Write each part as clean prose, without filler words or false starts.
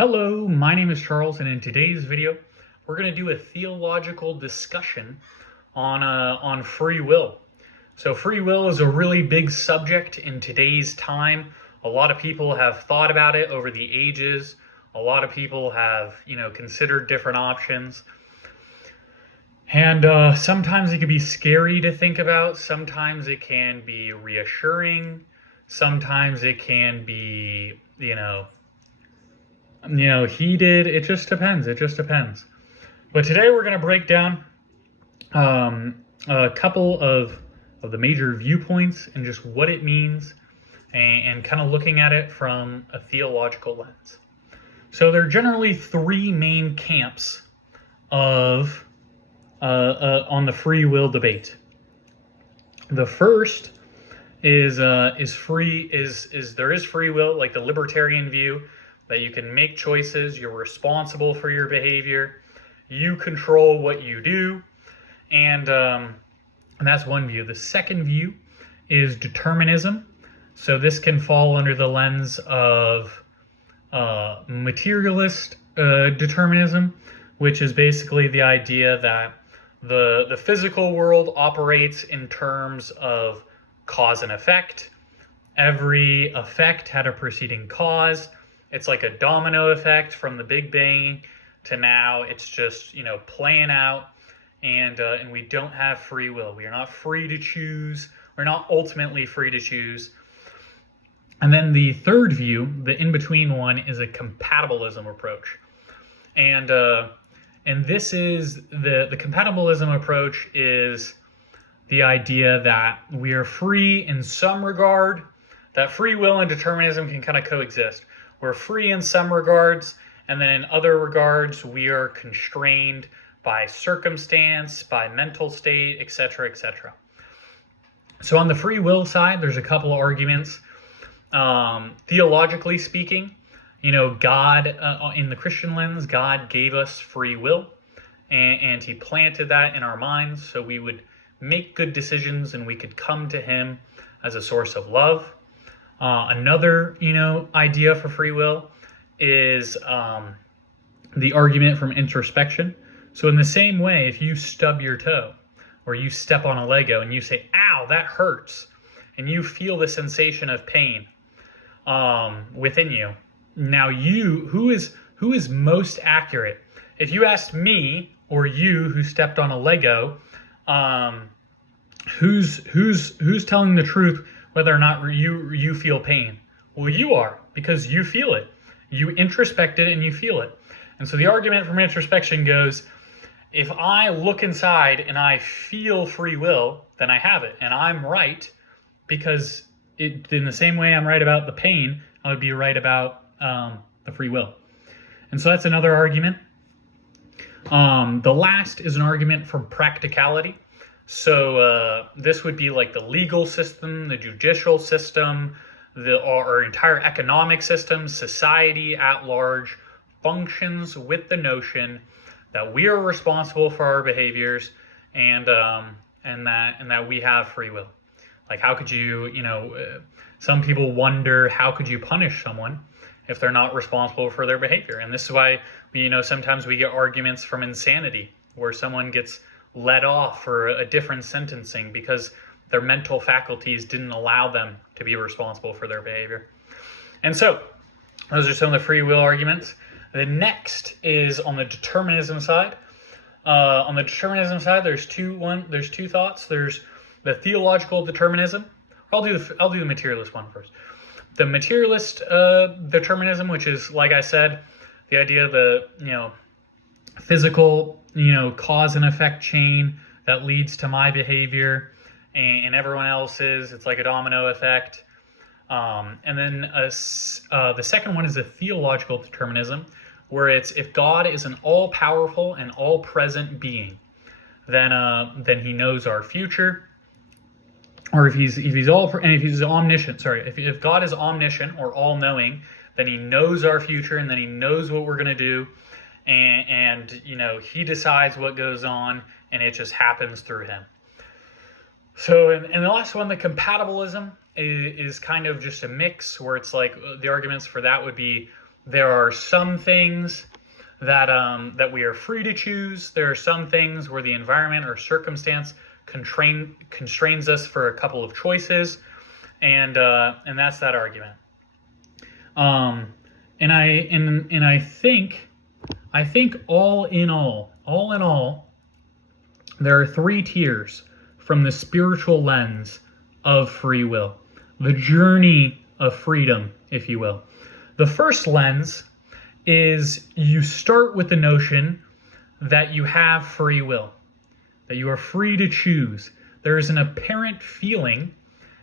Hello, my name is Charles, and in today's video, we're going to do a theological discussion on free will. So free will is a really big subject in today's time. A lot of people have thought about it over the ages. A lot of people have, considered different options. And sometimes it can be scary to think about. Sometimes it can be reassuring. Sometimes it can be, heated. It just depends. But today we're going to break down a couple of the major viewpoints and just what it means, and kind of looking at it from a theological lens. So there are generally three main camps of on the free will debate. The first is there is free will, like the libertarian view, that you can make choices, you're responsible for your behavior, you control what you do, and that's one view. The second view is determinism. So this can fall under the lens of materialist determinism, which is basically the idea that the physical world operates in terms of cause and effect. Every effect had a preceding cause. It's like a domino effect from the Big Bang to now. It's just, playing out, and we don't have free will. We are not free to choose. We're not ultimately free to choose. And then the third view, the in-between one, is a compatibilism approach. And this is the compatibilism approach is the idea that we are free in some regard, that free will and determinism can kind of coexist. We're free in some regards, and then in other regards, we are constrained by circumstance, by mental state, etc., etc. So on the free will side, there's a couple of arguments. Theologically speaking, God, in the Christian lens, God gave us free will, and he planted that in our minds so we would make good decisions and we could come to him as a source of love. Another, idea for free will is the argument from introspection. So in the same way, if you stub your toe or you step on a Lego and you say, ow, that hurts, and you feel the sensation of pain within you. Now who is most accurate? If you asked me or you who stepped on a Lego, who's telling the truth whether or not you feel pain? Well, you are, because you feel it. You introspect it and you feel it. And so the argument from introspection goes, if I look inside and I feel free will, then I have it. And I'm right, because in the same way I'm right about the pain, I would be right about the free will. And so that's another argument. The last is an argument from practicality. So this would be like the legal system, the judicial system, our entire economic system, society at large functions with the notion that we are responsible for our behaviors, and that we have free will. Like, how could you, some people wonder, how could you punish someone if they're not responsible for their behavior? And this is why, sometimes we get arguments from insanity, where someone gets let off for a different sentencing because their mental faculties didn't allow them to be responsible for their behavior. And so those are some of the free will arguments. The next is on the determinism side. On the determinism side, there's two thoughts. There's the theological determinism. I'll do the materialist one first. The materialist determinism, which is, like I said, the idea of the physical cause and effect chain that leads to my behavior and everyone else's. It's like a domino effect. And then the second one is a theological determinism, where it's, if God is an all-powerful and all-present being, then he knows our future. Or if he's omniscient, if God is omniscient or all-knowing, then he knows our future, and then he knows what we're going to do, and he decides what goes on, and it just happens through him. So, and the last one, the compatibilism, is kind of just a mix, where it's like the arguments for that would be There are some things that we are free to choose. There are some things where the environment or circumstance constrains us for a couple of choices, and that's that argument. And I think all in all, there are three tiers from the spiritual lens of free will, the journey of freedom, if you will. The first lens is you start with the notion that you have free will, that you are free to choose. There is an apparent feeling,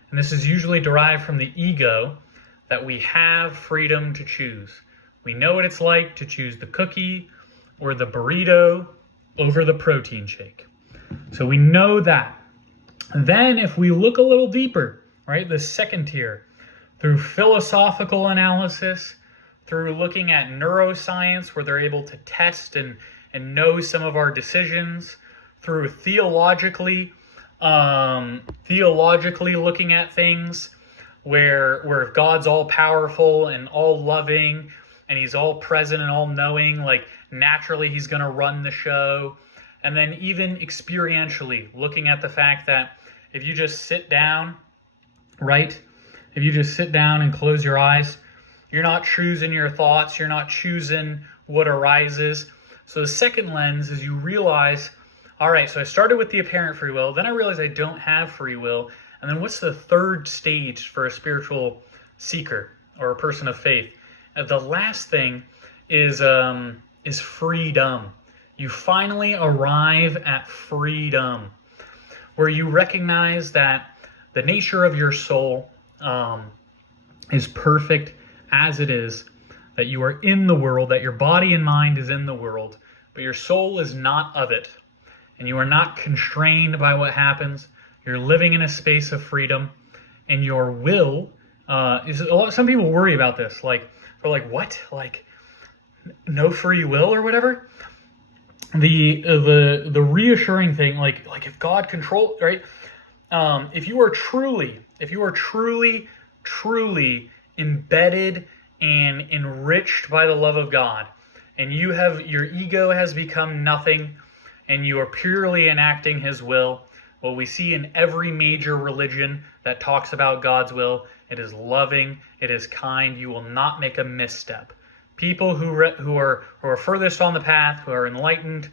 and this is usually derived from the ego, that we have freedom to choose. We know what it's like to choose the cookie or the burrito over the protein shake. So we know that. Then if we look a little deeper, right, the second tier, through philosophical analysis, through looking at neuroscience where they're able to test and know some of our decisions, through theologically looking at things where God's all powerful and all loving and he's all present and all knowing, like naturally he's going to run the show. And then even experientially looking at the fact that if you just sit down, right? If you just sit down and close your eyes, you're not choosing your thoughts, you're not choosing what arises. So the second lens is you realize, all right, so I started with the apparent free will, then I realized I don't have free will, and then what's the third stage for a spiritual seeker or a person of faith? The last thing is freedom. You finally arrive at freedom, where you recognize that the nature of your soul is perfect as it is, that you are in the world, that your body and mind is in the world, but your soul is not of it, and you are not constrained by what happens. You're living in a space of freedom, and your will some people worry about this, like they're like, what, like no free will or whatever. The reassuring thing, like if God controls, right? If you are truly embedded and enriched by the love of God, and your ego has become nothing, and you are purely enacting His will, what we see in every major religion that talks about God's will, it is loving, it is kind. You will not make a misstep. People who are furthest on the path, who are enlightened,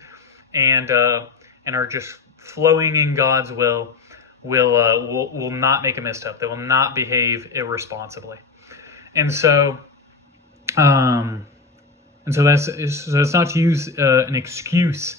and are just flowing in God's will not make a misstep. They will not behave irresponsibly. And so that's not to use an excuse.